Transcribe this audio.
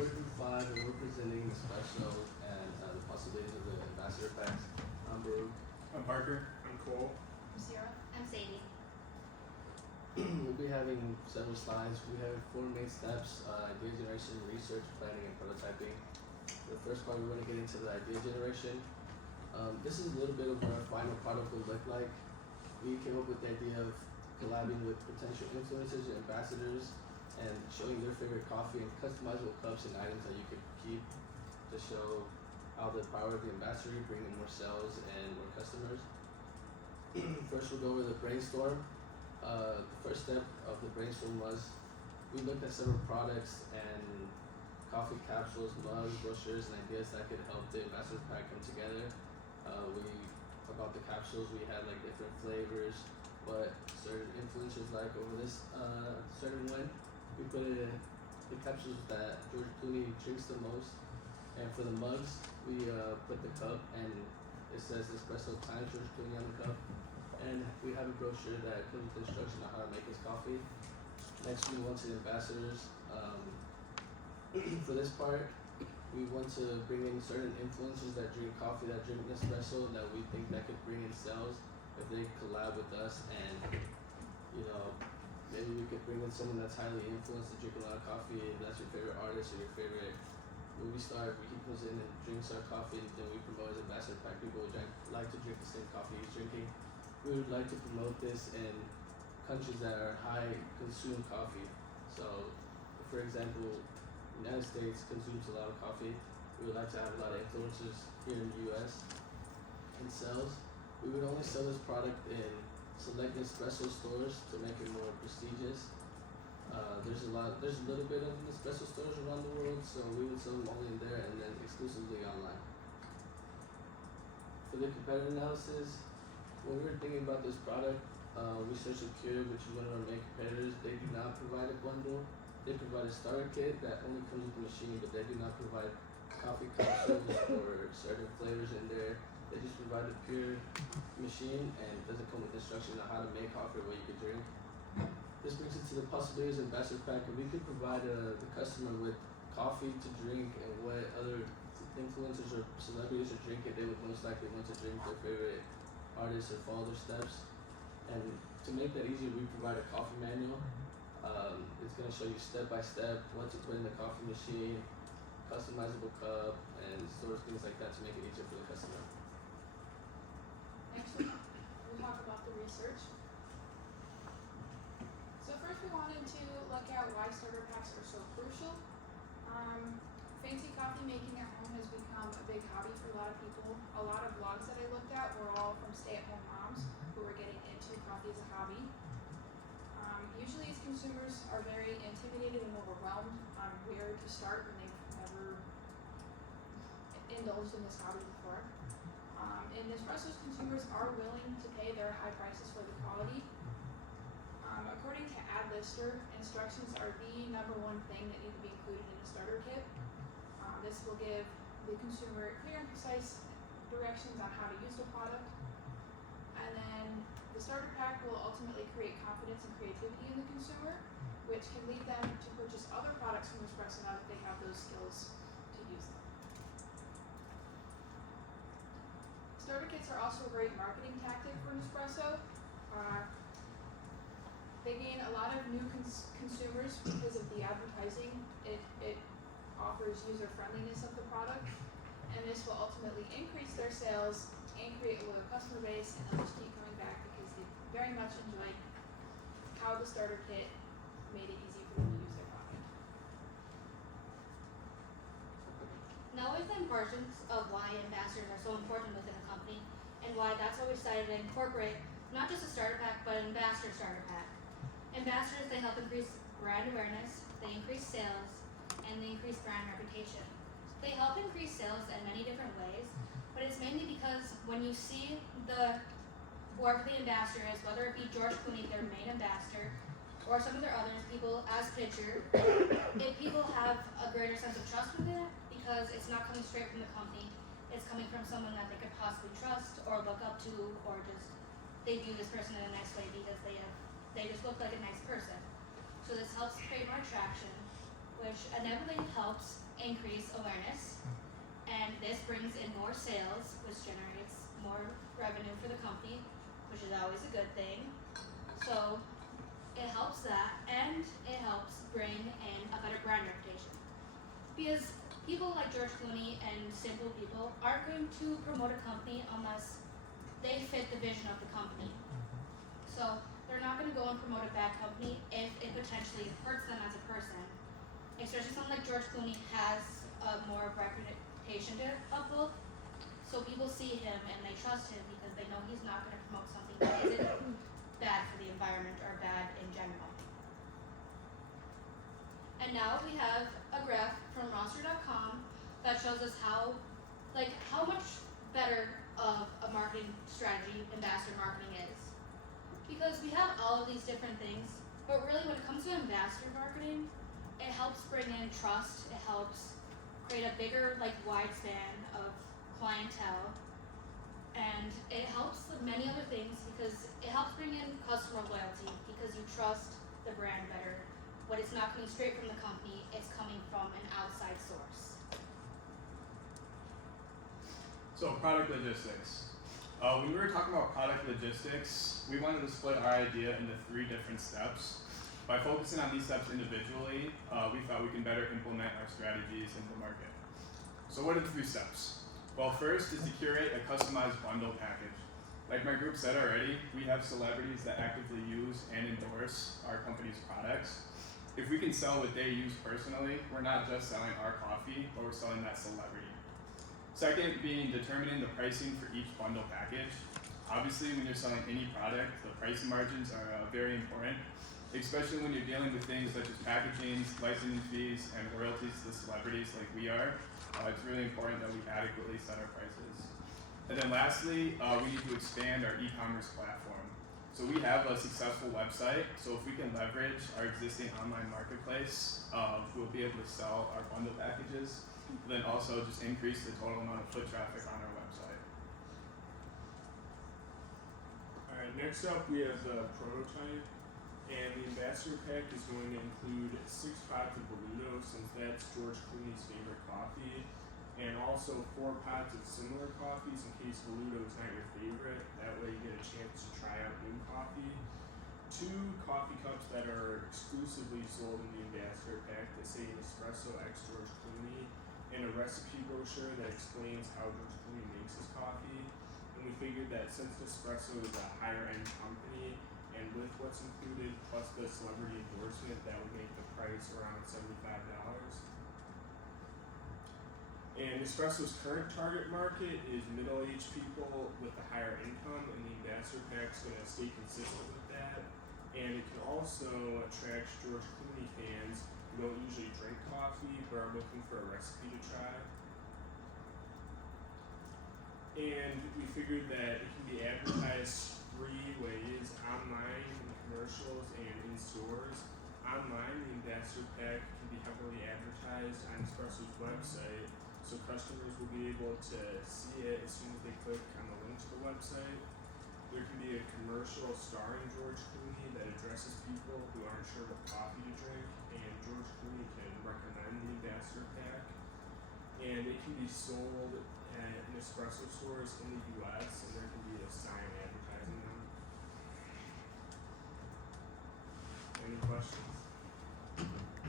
we're group 5 and we're presenting Espresso and the possibilities of the ambassador packs. I'm Baruch. I'm Parker. I'm Cole. I'm Sierra. I'm Sadie. We'll be having several slides. We have 4 main steps: idea generation, research, planning, and prototyping. The first part, we're going to get into the idea generation. This is a little bit of what our final product will look like. We came up with the idea of collabing with potential influencers and ambassadors and showing their favorite coffee and customizable cups and items that you could keep to show how the power of the ambassador bring in more sales and more customers. First, we'll go over the brainstorm. The first step of the brainstorm was we looked at several products and coffee capsules, mugs, brochures, and ideas that could help the ambassadors pack come together. About the capsules, we had like different flavors, but certain influencers like over this certain one, we put it in the capsules that George Clooney drinks the most. And for the mugs, we put the cup and it says espresso time George Clooney on the cup. And we have a brochure that comes with instruction on how to make his coffee. Next, we move on to the ambassadors. For this part, we want to bring in certain influencers that drink coffee, that drink Nespresso, that we think that could bring in sales if they collab with us. And maybe we could bring in someone that's highly influenced to drink a lot of coffee. If that's your favorite artist or your favorite movie star, he comes in and drinks our coffee, then we promote his ambassador pack. People would like to drink the same coffee he's drinking. We would like to promote this in countries that are high consume coffee. So, for example, the United States consumes a lot of coffee. We would like to have a lot of influencers here in the US and sales. We would only sell this product in select Nespresso stores to make it more prestigious. There's a little bit of Nespresso stores around the world, so we would sell them only in there and then exclusively online. For the competitive analysis, when we were thinking about this product, we searched Secure, which is one of our main competitors. They do not provide a bundle. They provide a starter kit that only comes with the machine, but they do not provide coffee capsules or certain flavors in there. They just provide a pure machine and it doesn't come with instructions on how to make coffee or what you could drink. This brings us to the possibilities of ambassador pack. If we could provide the customer with coffee to drink and what other influencers or celebrities are drinking, they would most likely want to drink their favorite artists or follow their steps. And to make that easier, we provide a coffee manual. It's going to show you step by step what to put in the coffee machine, customizable cup, and sort of things like that to make it easier for the customer. Next, we'll talk about the research. So first, we wanted to look at why starter packs are so crucial. Fancy coffee making at home has become a big hobby for a lot of people. A lot of blogs that I looked at were all from stay-at-home moms who were getting into coffee as a hobby. Usually, as consumers are very intimidated and overwhelmed on where to start when they've never indulged in this hobby before. In Nespresso's, consumers are willing to pay their high prices for the quality. According to AdLister, instructions are the #1 thing that need to be included in a starter kit. This will give the consumer clear and precise directions on how to use the product. And then the starter pack will ultimately create confidence and creativity in the consumer, which can lead them to purchase other products from Nespresso now that they have those skills to use them. Starter kits are also a great marketing tactic for Nespresso. They gain a lot of new consumers because of the advertising. It offers user friendliness of the product, and this will ultimately increase their sales and create a loyal customer base, and they'll just keep coming back because they very much enjoyed how the starter kit made it easy for them to use their product. Now, what is the importance of why ambassadors are so important within a company, and why that's why we decided to incorporate not just a starter pack, but an ambassador starter pack. Ambassadors, they help increase brand awareness, they increase sales, and they increase brand reputation. They help increase sales in many different ways, but it's mainly because when you see whoever the ambassador is, whether it be George Clooney, their main ambassador, or some of their others, people as pictured, if people have a greater sense of trust with it, because it's not coming straight from the company, it's coming from someone that they could possibly trust or look up to, or just they view this person in a nice way because they just look like a nice person. So this helps create more attraction, which inevitably helps increase awareness, and this brings in more sales, which generates more revenue for the company, which is always a good thing. So it helps that, and it helps bring in a better brand reputation. Because people like George Clooney and simple people aren't going to promote a company unless they fit the vision of the company. So they're not going to go and promote a bad company if it potentially hurts them as a person. Especially someone like George Clooney has a more reputation to uphold. So people see him and they trust him because they know he's not going to promote something that isn't bad for the environment or bad in general. And now we have a graph from roster.com that shows us how much better of a marketing strategy ambassador marketing is. Because we have all of these different things, but really when it comes to ambassador marketing, it helps bring in trust, it helps create a bigger wide span of clientele, and it helps with many other things because it helps bring in customer loyalty because you trust the brand better. When it's not coming straight from the company, it's coming from an outside source. So product logistics. When we were talking about product logistics, we wanted to split our idea into 3 different steps. By focusing on these steps individually, we thought we can better implement our strategies in the market. So what are the 3 steps? Well, first is to curate a customized bundle package. Like my group said already, we have celebrities that actively use and endorse our company's products. If we can sell what they use personally, we're not just selling our coffee, but we're selling that celebrity. Second being determining the pricing for each bundle package. Obviously, when you're selling any product, the pricing margins are very important, especially when you're dealing with things such as packaging, licensing fees, and royalties to the celebrities like we are. It's really important that we adequately set our prices. And then lastly, we need to expand our e-commerce platform. So we have a successful website, so if we can leverage our existing online marketplace, we'll be able to sell our bundle packages, then also just increase the total amount of foot traffic on our website. Alright, next up we have the prototype, and the ambassador pack is going to include 6 pods of Boludo, since that's George Clooney's favorite coffee, and also 4 pods of similar coffees in case Boludo is not your favorite. That way you get a chance to try out new coffee. 2 coffee cups that are exclusively sold in the ambassador pack that say Nespresso x George Clooney, and a recipe brochure that explains how George Clooney makes his coffee. And we figured that since Nespresso is a higher end company, and with what's included plus the celebrity endorsement, that would make the price around $75. And Nespresso's current target market is middle-aged people with a higher income, and the ambassador pack's going to stay consistent with that. And it can also attract George Clooney fans who don't usually drink coffee but are looking for a recipe to try. And we figured that it can be advertised 3 ways: online, in commercials, and in stores. Online, the ambassador pack can be heavily advertised on Nespresso's website, so customers will be able to see it as soon as they click on the link to the website. There can be a commercial starring George Clooney that addresses people who aren't sure what coffee to drink, and George Clooney can recommend the ambassador pack. And it can be sold at Nespresso stores in the US, and there can be a sign advertising them. Any questions?